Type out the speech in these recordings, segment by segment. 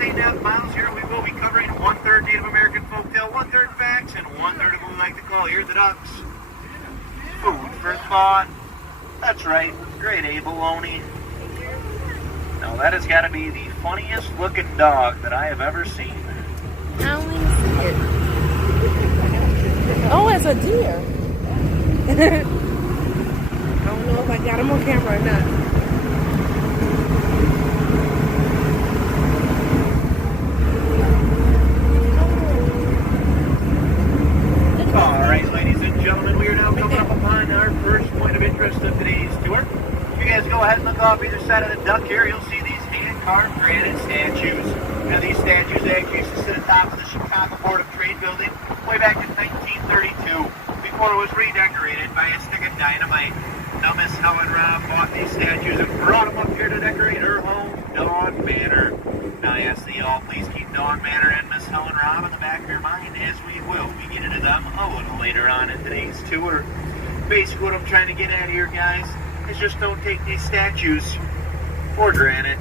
8.5 miles here. We will be covering 1/3 Native American folktale, 1/3 facts, and 1/3 of what we like to call here the ducks. Food for thought. That's right, grade A baloney. Now that has got to be the funniest looking dog that I have ever seen. I don't even see it. Oh, it's a deer. I don't know if I got him on camera or not. Alright, ladies and gentlemen, we are now coming up upon our first point of interest of today's tour. If you guys go ahead and look off either side of the duck here, you'll see these hand-carved granite statues. Now these statues actually used to sit atop of the Chicago Board of Trade building way back in 1932, before it was redecorated by a stick of dynamite. Now Miss Helen Robb bought these statues and brought them up here to decorate her home, Dawn Manor. Now I ask that you all please keep Dawn Manor and Miss Helen Robb in the back of your mind, as we will be getting to them a little later on in today's tour. Basically what I'm trying to get at here, guys, is just don't take these statues for granted.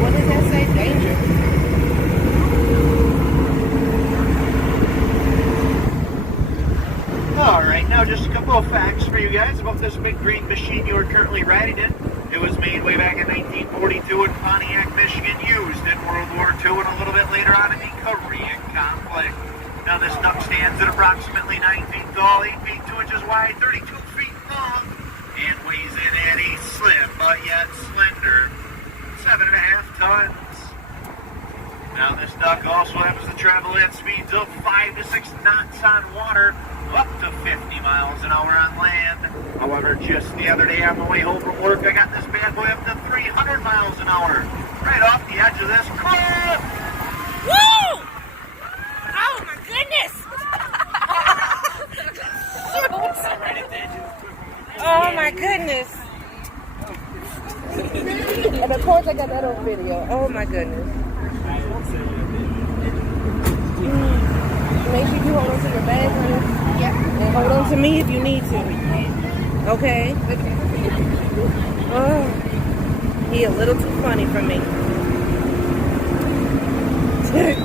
What does that say? Danger. Alright, now just a couple of facts for you guys about this big green machine you are currently riding in. It was made way back in 1942 in Pontiac, Michigan, used in World War II and a little bit later on in the Korean conflict. Now this duck stands at approximately 9 feet tall, 8 feet 2 inches wide, 32 feet long, and weighs in at a slim but yet slender 7.5 tons. Now this duck also happens to travel at speeds of 5 to 6 knots on water, up to 50 miles an hour on land. However, just the other day on the way home from work, I got this bad boy up to 300 miles an hour, right off the edge of this cliff. Woo! Oh my goodness! Oh my goodness! And of course I got that on video. Oh my goodness. Make sure you hold on to your bag, honey. Yep. And hold on to me if you need to. Okay? Oh, he a little too funny for me.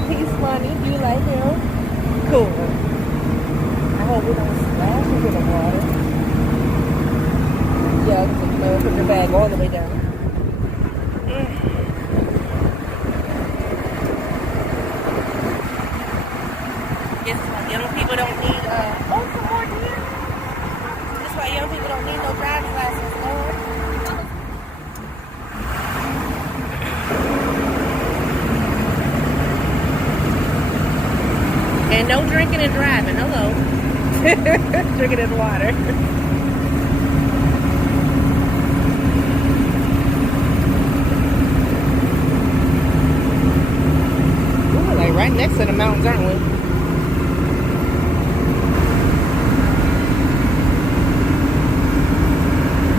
He's funny. Do you like him? Cool. I hope we don't splash into the water. Yeah, put your bag all the way down. Guess what? Young people don't need, some more deer. That's why young people don't need no driver's license, Lord. And no drinking and driving. Hello. Drinking in water. Ooh, like right next to the mountains, aren't we?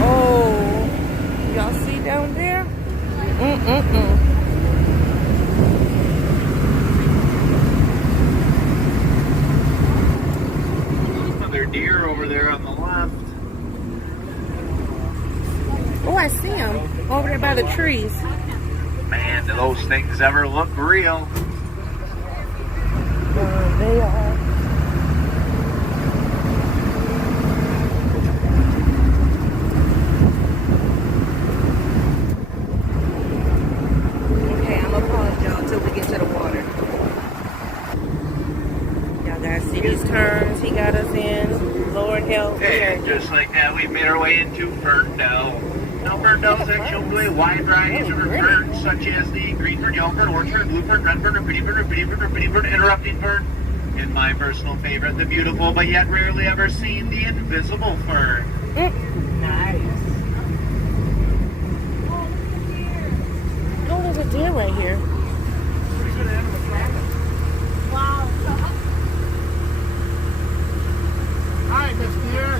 Oh, y'all see down there? Another deer over there on the left. Oh, I see them over there by the trees. Man, do those things ever look real? They are. Okay, I'm gonna pause y'all until we get to the water. Y'all gotta see these turns he got us in. Lord help. And just like that, we made our way into Ferndale. Now, Ferndale is actually a wide variety of ferns, such as the green fern, yellow fern, orange fern, blue fern, red fern, pretty fern, pretty fern, pretty fern, interrupting fern, and my personal favorite, the beautiful but yet rarely ever seen, the invisible fern. Nice. Oh, there's a deer right here. Wow. Hi, Miss Deer.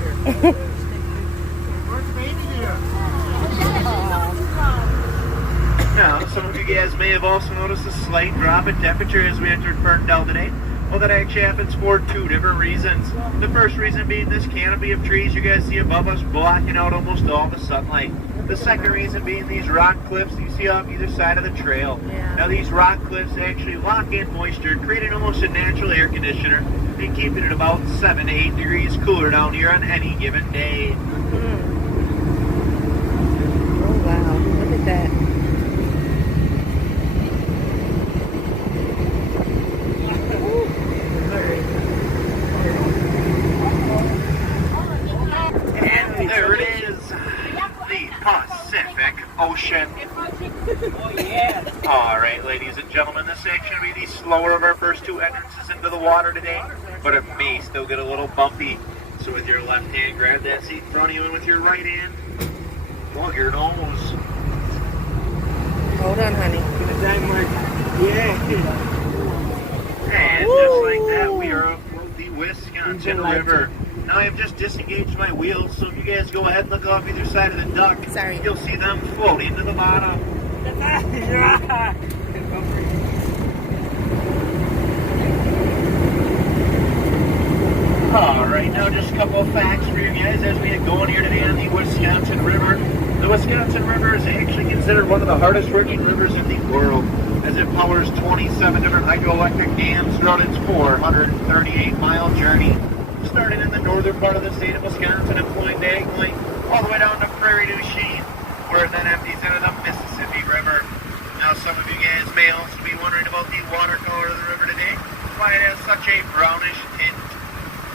Where's the baby deer? Now, some of you guys may have also noticed a slight drop in temperature as we entered Ferndale today. Well, that actually happens for two different reasons. The first reason being this canopy of trees you guys see above us blocking out almost all the sunlight. The second reason being these rock cliffs you see off either side of the trail. Yeah. Now these rock cliffs actually lock in moisture, creating almost a natural air conditioner and keeping it about 7 to 8 degrees cooler down here on any given day. Oh wow, look at that. There it is, the Pacific Ocean. Oh, yeah. Alright, ladies and gentlemen, this section will be the slower of our first two entrances into the water today, but it may still get a little bumpy. So with your left hand, grab that seat in front of you, and with your right hand, plug your nose. Hold on, honey. Yeah. And just like that, we are up the Wisconsin River. Now I have just disengaged my wheels, so if you guys go ahead and look off either side of the duck, Sorry. you'll see them floating to the bottom. Alright, now just a couple of facts for you guys as we get going here today on the Wisconsin River. The Wisconsin River is actually considered one of the hardest working rivers in the world, as it powers 27 different hydroelectric dams throughout its 438-mile journey, starting in the northern part of the state of Wisconsin and flowing diagonally all the way down to Prairie du Chien, where it then empties into the Mississippi River. Now some of you guys may also be wondering about the water color of the river today, why it has such a brownish tint.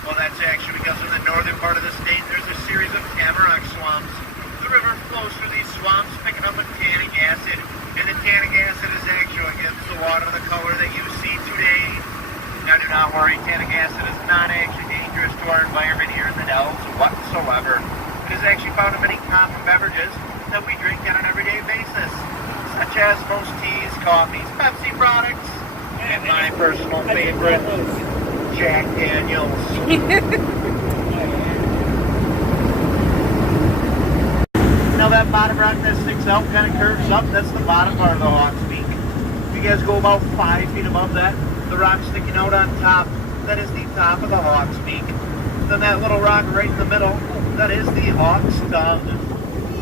Well, that's actually because in the northern part of the state there's a series of tamarack swamps. The river flows through these swamps picking up a tannic acid, and the tannic acid is actually what gives the water the color that you see today. Now do not worry, tannic acid is not actually dangerous to our environment here in the Dells whatsoever. It is actually found in many common beverages that we drink on an everyday basis, such as most teas, coffees, Pepsi products, and my personal favorite, Jack Daniels. Now that bottom rock that sticks out kind of curves up, that's the bottom part of the Hawk's Peak. If you guys go about 5 feet above that, the rock sticking out on top, that is the top of the Hawk's Peak. Then that little rock right in the middle, that is the Hawk's Tongue.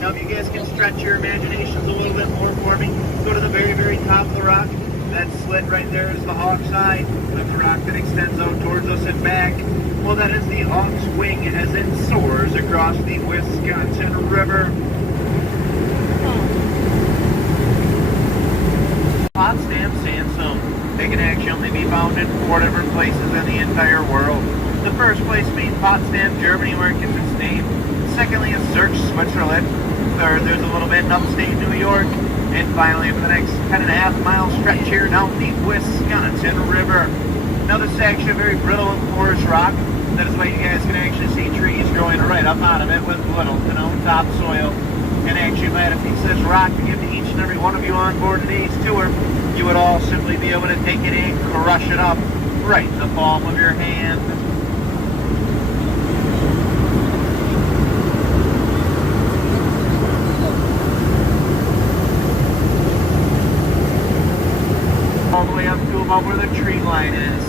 Now if you guys can stretch your imaginations a little bit more for me, go to the very, very top of the rock. That slit right there is the Hawk's Eye, and the rock that extends out towards us and back, well, that is the Hawk's Wing as it soars across the Wisconsin River. Potsdam sandstone. They can actually only be found in 4 different places in the entire world. The first place being Potsdam, Germany, where it gets its name. Secondly is Zurich, Switzerland. Third, there's a little bit in upstate New York. And finally, for the next 10.5 mile stretch here down the Wisconsin River. Now this is actually a very brittle and porous rock. That is why you guys can actually see trees growing right up out of it with little to no topsoil. And actually, if I had a piece of this rock to give to each and every one of you on board today's tour, you would all simply be able to take it and crush it up right in the palm of your hand. All the way up to about where the tree line is.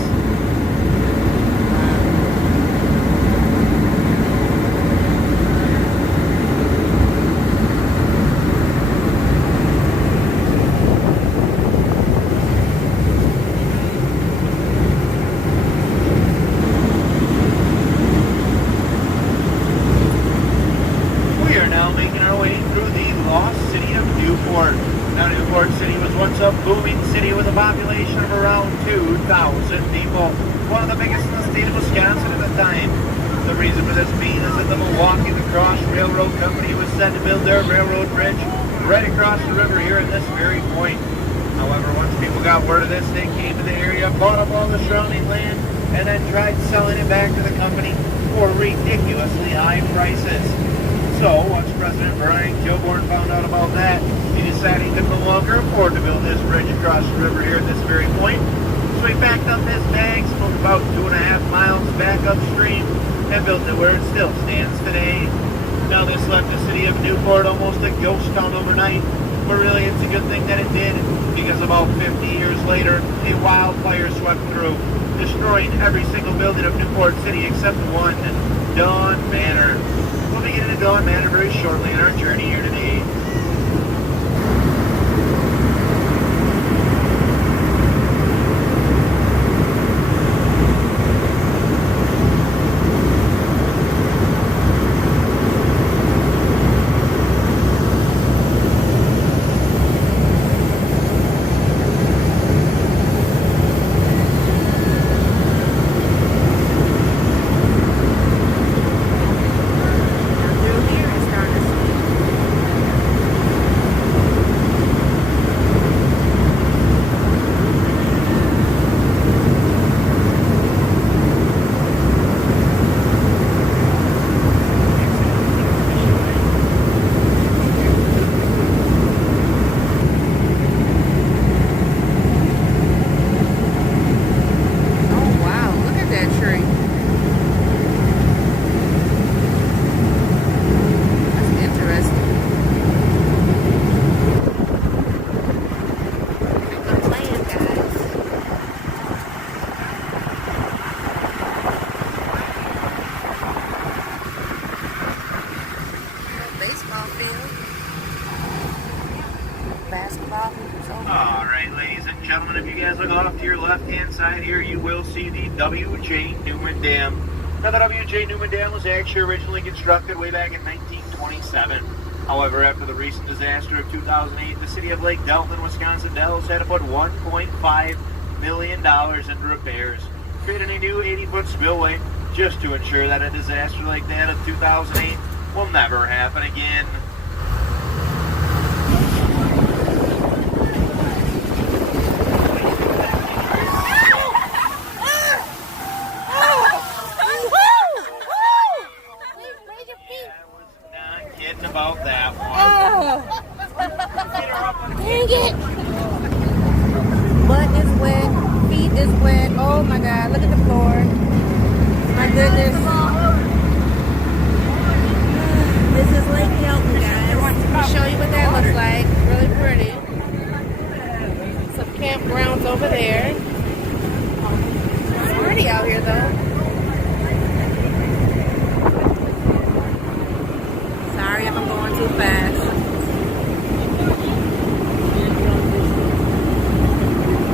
We are now making our way through the lost city of Newport. Now, Newport City was once a booming city with a population of around 2,000 people, one of the biggest in the state of Wisconsin at the time. The reason for this being is that the Milwaukee Lacrosse Railroad Company was set to build their railroad bridge right across the river here at this very point. However, once people got word of this, they came to the area, bought up all the surrounding land, and then tried selling it back to the company for ridiculously high prices. So, once President Brian Kilborn found out about that, he decided he could no longer afford to build this bridge across the river here at this very point. So he packed up his bags, moved about 2.5 miles back upstream, and built it where it still stands today. Now this left the city of Newport almost a ghost town overnight, But really, it's a good thing that it did, because about 50 years later, a wildfire swept through, destroying every single building of Newport City except one, Dawn Manor. We'll be getting to Dawn Manor very shortly in our journey here today. Alright, ladies and gentlemen, if you guys look off to your left-hand side here, you will see the W.J. Newman Dam. Now, the W.J. Newman Dam was actually originally constructed way back in 1927. However, after the recent disaster of 2008, the city of Lake Delton, Wisconsin, Dells had to put $1.5 million into repairs, creating a new 80-foot spillway just to ensure that a disaster like that of 2008 will never happen again. About that one. Dang it! Butt is wet, feet is wet. Oh my god, look at the floor. My goodness. This is Lake Delton, guys. I'll show you what that looks like. Really pretty. Some campgrounds over there. It's pretty out here though. Sorry if I'm going too fast.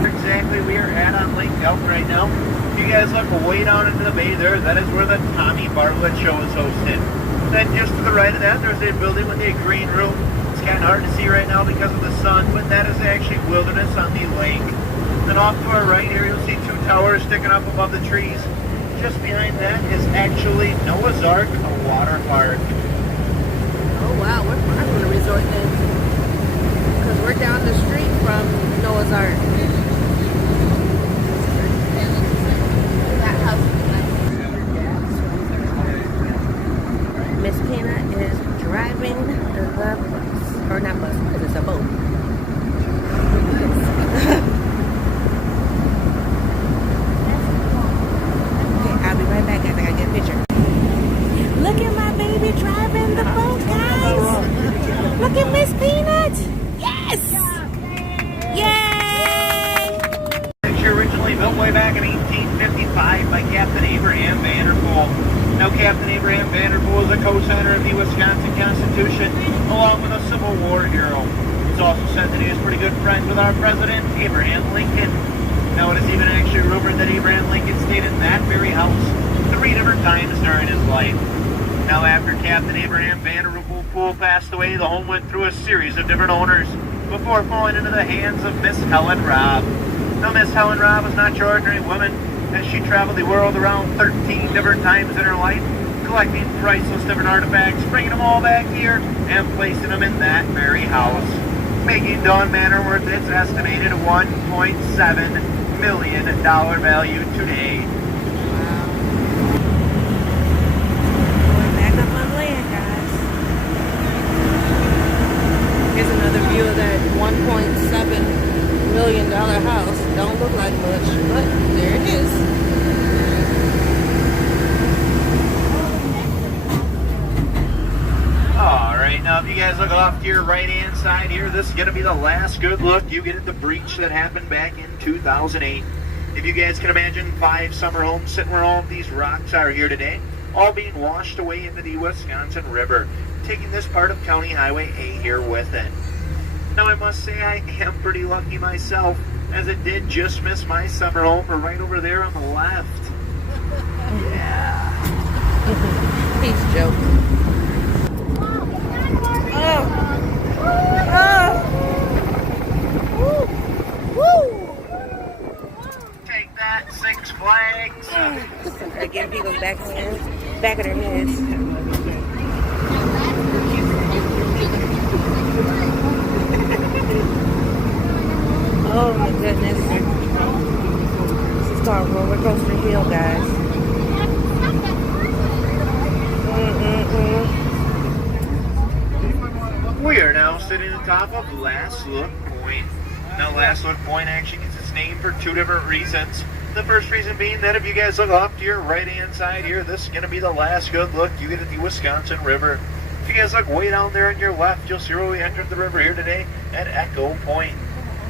Exactly, we are at on Lake Delton right now. If you guys look way down into the bay there, that is where the Tommy Bartlett show is hosted. Then just to the right of that, there's a building with a green roof. It's kind of hard to see right now because of the sun, but that is actually wilderness on the lake. Then off to our right here, you'll see two towers sticking up above the trees. Just behind that is actually Noah's Ark, a water park. Oh wow, we're far from the resort then. Because we're down the street from Noah's Ark. That house. Miss Peanut is driving the bus. Or not bus, because it's a boat. Okay, I'll be right back, guys. I gotta get a picture. Look at my baby driving the boat, guys. Look at Miss Peanut. Yes! Yay! Picture originally built way back in 1855 by Captain Abraham Vanderpool. Now, Captain Abraham Vanderpool is a co-signer of the Wisconsin Constitution, along with a Civil War hero. It's also said that he is pretty good friends with our president, Abraham Lincoln. Now, it is even actually rumored that Abraham Lincoln stayed in that very house 3 different times during his life. Now, after Captain Abraham Vanderpool passed away, the home went through a series of different owners before falling into the hands of Miss Helen Robb. Now, Miss Helen Robb was not your ordinary woman, as she traveled the world around 13 different times in her life, collecting priceless different artifacts, bringing them all back here, and placing them in that very house, making Dawn Manor worth its estimated $1.7 million value today. Here's another view of that $1.7 million house. Don't look like much, but there it is. Alright, now Now, if you guys look off to your right-hand side here, this is going to be the last good look you get at the breach that happened back in 2008. If you guys can imagine 5 summer homes sitting where all of these rocks are here today, all being washed away into the Wisconsin River, taking this part of County Highway A here with it. Now, I must say I am pretty lucky myself, as it did just miss my summer home right over there on the left. Yeah. He's joking. Take that, Six Flags. Again, people's back of their heads. Oh my goodness. This is called Roller Coaster Hill, guys. We are now sitting on top of Last Look Point. Now, Last Look Point actually gets its name for 2 different reasons. The first reason being that if you guys look off to your right-hand side here, this is going to be the last good look you get at the Wisconsin River. If you guys look way down there on your left, you'll see where we entered the river here today at Echo Point.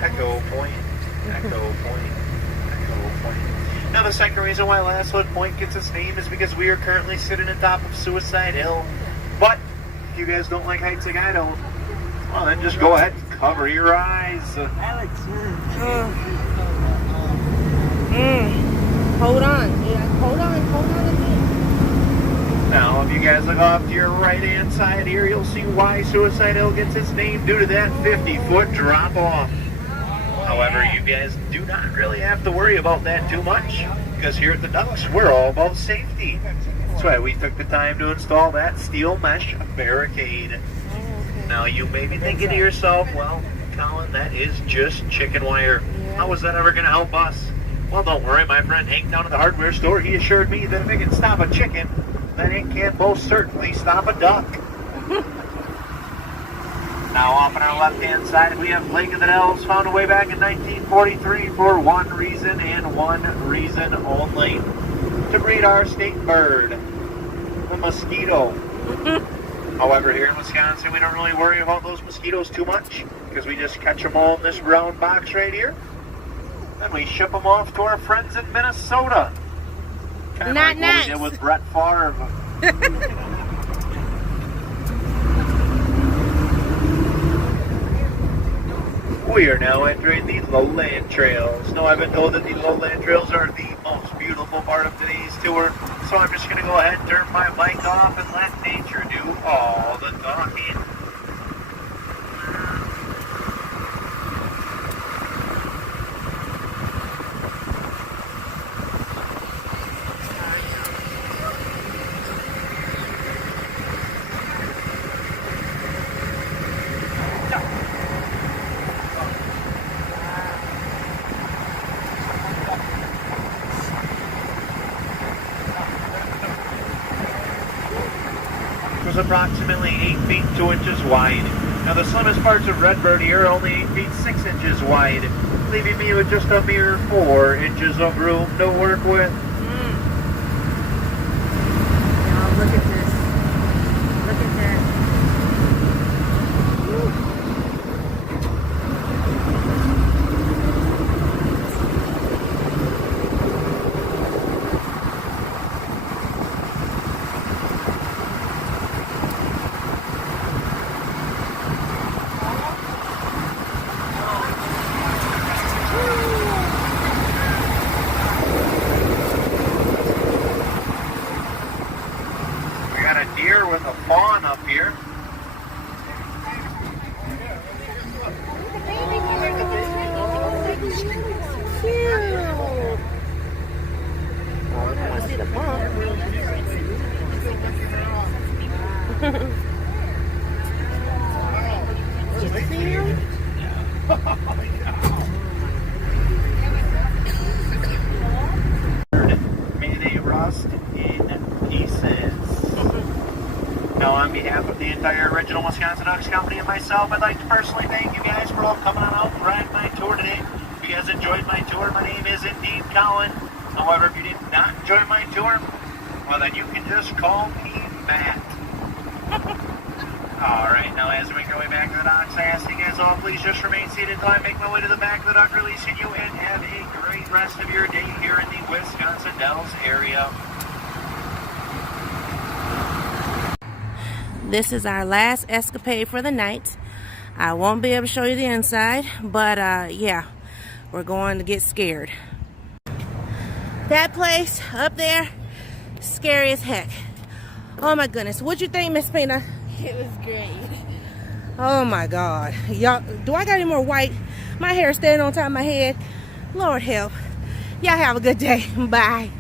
Echo Point. Echo Point. Echo Point. Now, the second reason why Last Look Point gets its name is because we are currently sitting on top of Suicide Hill. But if you guys don't like heights like I don't, well, then just go ahead and cover your eyes. Hold on. Yeah, hold on again. Now, if you guys look off to your right-hand side here, you'll see why Suicide Hill gets its name due to that 50-foot drop-off. However, you guys do not really have to worry about that too much, because here at the Ducks, we're all about safety. That's why we took the time to install that steel mesh barricade. Now, you may be thinking to yourself, well, Colin, that is just chicken wire. How is that ever going to help us? Well, don't worry, my friend Hank down at the hardware store, he assured me that if it can stop a chicken, then it can most certainly stop a duck. Now, off on our left-hand side, we have Lake of the Dells, found a way back in 1943 for one reason and one reason only: to breed our state bird, the mosquito. However, here in Wisconsin, we don't really worry about those mosquitoes too much, because we just catch them all in this brown box right here. Then we ship them off to our friends in Minnesota. Kind of like what we did with Brett Favre. We are now entering the lowland trails. Now, I've been told that the lowland trails are the most beautiful part of today's tour, so I'm just going to go ahead and turn my mic off and let nature do all the talking. Was approximately 8 feet 2 inches wide. Now, the slimmest parts of Redbird here are only 8 feet 6 inches wide, leaving me with just a mere 4 inches of room to work with. Now, look at this. Look at that. Deer with a fawn up here. Cute. Oh, I want to see the bump. Did you see him? May they rust in pieces. Now, on behalf of the entire original Wisconsin Ducks Company and myself, I'd like to personally thank you guys for all coming on out and riding my tour today. If you guys enjoyed my tour, my name is indeed Colin. However, if you did not enjoy my tour, well, then you can just call me Matt. Alright, now as we make our way back to the docks, I ask you guys all, please just remain seated until I make my way to the back of the dock, releasing you, and have a great rest of your day here in the Wisconsin Dells area. This is our last escapade for the night. I won't be able to show you the inside, but yeah, we're going to get scared. That place up there, scary as heck. Oh my goodness. What'd you think, Miss Pina? It was great. Oh my God. Y'all, do I got any more white? My hair is standing on top of my head. Lord help. Y'all have a good day. Bye.